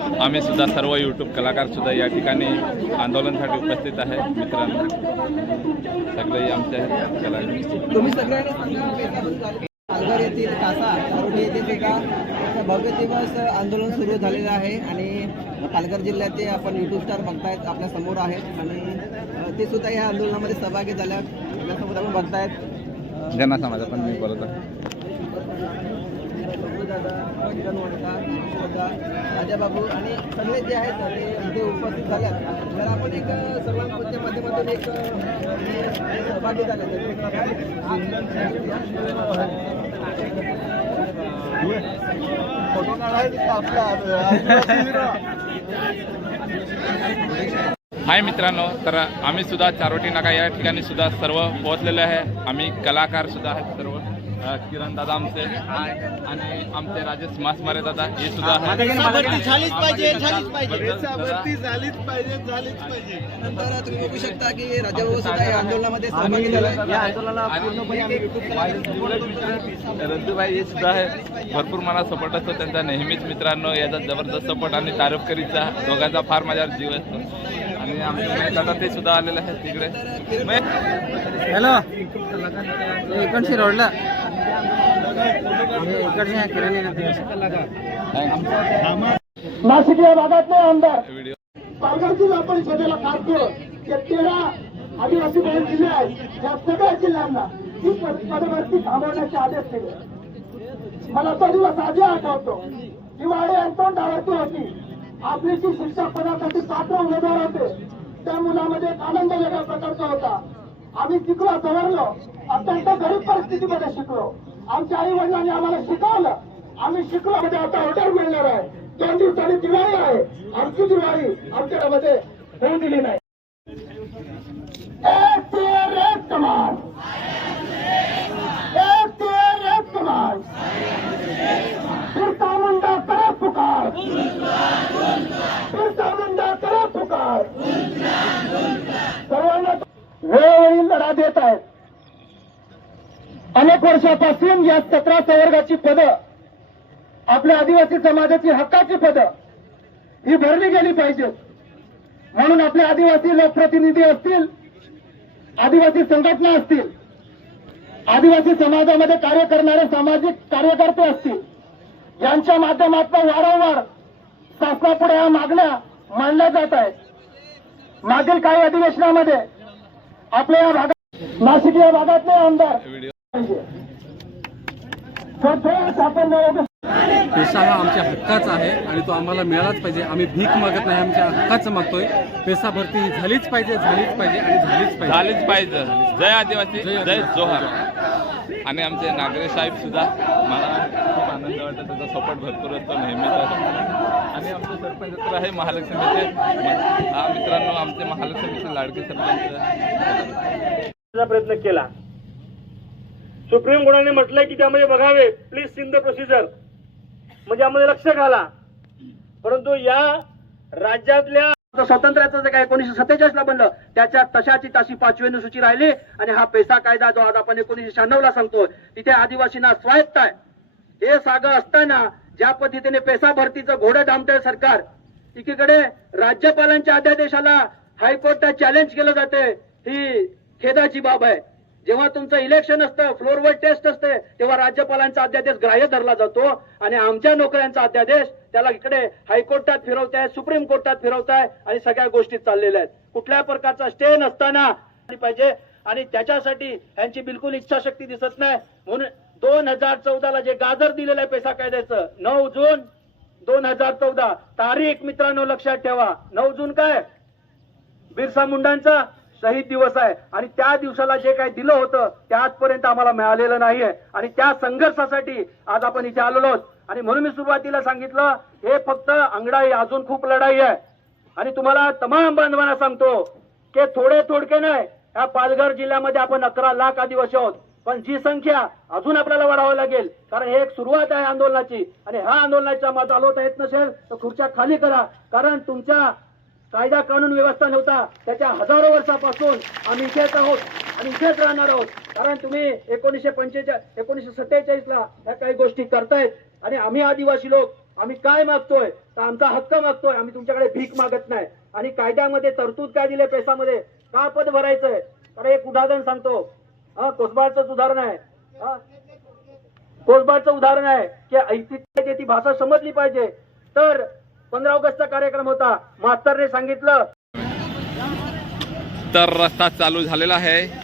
आम्ही सुद्धा सर्व यूट्यूब कलाकार सुद्धा या ठिकाणी आंदोलनासाठी उपस्थित आहे. मित्रांनो सगळे आमचे आहेत कलाकार. तुम्ही सगळ्यांना पालघर येथील कासा भव्य दिवस आंदोलन सुरू झालेलं आहे आणि पालघर जिल्ह्याचे आपण युट्यूब स्टार बघतायत आपल्यासमोर आहेत आणि ते सुद्धा या आंदोलनामध्ये सहभागी झाल्या आपल्यासमोर आपण बघतायत. अ, ज्यांना समाजा पण मी बोलत आहे. दादा किरण वडका श्रद्धा राजाबाबू आणि सगळे जे आहेत ते इथे उपस्थित झाल्यात. तर आपण एक सर्वांच्या माध्यमातून एक सहभागी झाले. फोटो काढायचा आपला हाय मित्रांनो तर आम्ही सुद्धा चारोटी नाका या ठिकाणी सुद्धा सर्व पोहोचलेले आहे. आम्ही कलाकार सुद्धा आहेत सर्व. किरण दादा आमचे आणि आमचे राजेश मासमारे दादा हे सुद्धा. झालीच पाहिजे झालीच पाहिजे. झालीच पाहिजे झालीच पाहिजे. नंतर तुम्ही बघू शकता की राजाभाऊ सुद्धा या आंदोलनामध्ये सहभागी झाले या आंदोलनाला रंजूभाई हे सुद्धा आहे. भरपूर मला सपोर्ट असतो. त्यांचा नेहमीच मित्रांनो याचा जबरदस्त सपोर्ट आणि तारीफ करीचा दोघांचा फार माझ्यावर जीव असतो. आणि आमचे दादा ते सुद्धा आलेले आहेत तिकडे. हॅलो. इकडची रोडला. नाशिक या भागातले आमदार. व्हिडिओ पालघरची आपण सध्याला काढतो ते तेरा आदिवासी बहुल जिल्हे आहेत. या सगळ्या जिल्ह्यांना ही पदभरती थांबवण्याचे आदेश दिले. मला तो दिवस आधी आठवतो. दिवाळी अंतोंड डावरती होती. आपली जी शिक्षक पदासाठी पात्र उमेदवार होते. त्या मुलामध्ये एक आनंद वेगळ्या प्रकारचा होता. आम्ही तिकडं सवरलो अत्यंत गरीब परिस्थितीमध्ये शिकलो. आमच्या आई वडिलांनी आम्हाला शिकवलं. आम्ही शिकलो म्हणजे आता ऑर्डर मिळणार आहे. दोन दिवसांनी दिवाळी आहे. आमची दिवाळी आमच्यामध्ये होऊन दिली नाही एक तीर एक कमान एक तीर एक कमान बिरसा मुंडा करे पुकार बिरसा मुंडा करे पुकार सर्वांना वेळोवेळी लढा देत आहेत अनेक वर्षापासून या सतरा संवर्गाची पदं आपल्या आदिवासी समाजाची हक्काची पदं ही भरली गेली पाहिजेत म्हणून आपले आदिवासी लोकप्रतिनिधी असतील आदिवासी संघटना असतील आदिवासी समाजामध्ये कार्य करणारे सामाजिक कार्यकर्ते असतील यांच्या माध्यमातून वारंवार शासनापुढे या मागण्या मांडल्या जात आहेत. मागील काही अधिवेशनामध्ये आपल्या या भागात नाशिक या भागातले आमदार पेशा हा आमच्या हक्काचा आहे आणि तो आम्हाला मिळालाच पाहिजे. आम्ही भीक मागत नाही आमच्या हक्काचं मागतोय. पेसा भरती ही झालीच पाहिजे झालीच पाहिजे आणि झालीच पाहिजे. झालीच पाहिजे. जय आदिवासी जय. जोहार. आणि आमचे नागरे साहेब सुद्धा मला खूप आनंद वाटतो त्याचा सपोर्ट भरपूर असतो नेहमीचा आणि आमचे सरपंच तर आहे महालक्ष्मीचे. हा मित्रांनो आमचे महालक्ष्मीचे लाडके सरपंच. प्रयत्न केला. सुप्रीम कोर्टाने म्हटलंय की त्यामध्ये बघावे. प्लीज सिन द प्रोसिजर म्हणजे यामध्ये लक्ष घाला. परंतु या राज्यातल्या स्वातंत्र्याचं जे काय एकोणीशे सत्तेचाळीस ला बनलं त्याच्या तशाची तशी पाचवी अनुसूची राहिली आणि हा पैसा कायदा जो आज आपण एकोणीशे शहाण्णव ला सांगतोय तिथे आदिवासींना स्वायत्त आहे. हे सागं असताना ज्या पद्धतीने पैसा भरतीचं घोडं दामतंय सरकार एकीकडे राज्यपालांच्या अध्यादेशाला हायकोर्टात चॅलेंज केलं जाते ही खेदाची बाब आहे. जेव्हा तुमचं इलेक्शन असतं फ्लोरवर टेस्ट असते तेव्हा राज्यपालांचा अध्यादेश ग्राह्य धरला जातो आणि आमच्या नोकऱ्यांचा अध्यादेश त्याला इकडे हायकोर्टात फिरवताय सुप्रीम कोर्टात फिरवताय आणि सगळ्या गोष्टी चाललेल्या आहेत. कुठल्या प्रकारचा स्टे नसताना पाहिजे आणि त्याच्यासाठी यांची बिलकुल इच्छाशक्ती दिसत नाही. म्हणून दोन हजार चौदाला जे गाजर दिलेलं आहे पैसा कायद्याचं नऊ जून दोन हजार चौदा तारीख मित्रांनो लक्षात ठेवा. नऊ जून काय? बिरसा मुंडांचा? शहीद दिवस आहे. आणि त्या दिवसाला जे काही दिलं होतं ते आजपर्यंत आम्हाला मिळालेलं नाहीये. आणि त्या संघर्षासाठी आज आपण इथे आलेलो आहोत. आणि म्हणून मी सुरुवातीला सांगितलं हे फक्त अंगडाई अजून खूप लढाई आहे. आणि तुम्हाला तमाम बांधवांना सांगतो की थोडे थोडके नाही या पालघर जिल्ह्यामध्ये आपण अकरा लाख आदिवासी आहोत. पण जी संख्या अजून आपल्याला वाढावं लागेल कारण हे एक सुरुवात आहे आंदोलनाची. आणि ह्या आंदोलनाच्या मत आलो येत नसेल तर खुर्च्या खाली करा. कारण तुमच्या कायदा कानून व्यवस्था नव्हता त्याच्या हजारो वर्षापासून आम्ही इथेच आहोत आणि इथेच राहणार आहोत. कारण तुम्ही एकोणीसशे पंचेचाळीस एकोणीसशे सत्तेचाळीस ला ह्या काही गोष्टी करतायत आणि आम्ही आदिवासी लोक आम्ही काय मागतोय तर आमचा हक्क मागतोय आम्ही तुमच्याकडे भीक मागत नाही. आणि कायद्यामध्ये तरतूद काय दिले पेसामध्ये का पद भरायचंय? तर एक उदाहरण सांगतो. हा कोसबारचं उदाहरण आहे. हा कोसबारचं उदाहरण आहे की ऐतिहासिक ती भाषा समजली पाहिजे. तर पंधरा ऑगस्टचा कार्यक्रम होता. मास्तरने सांगितलं. तर रस्ता चालू झालेला आहे.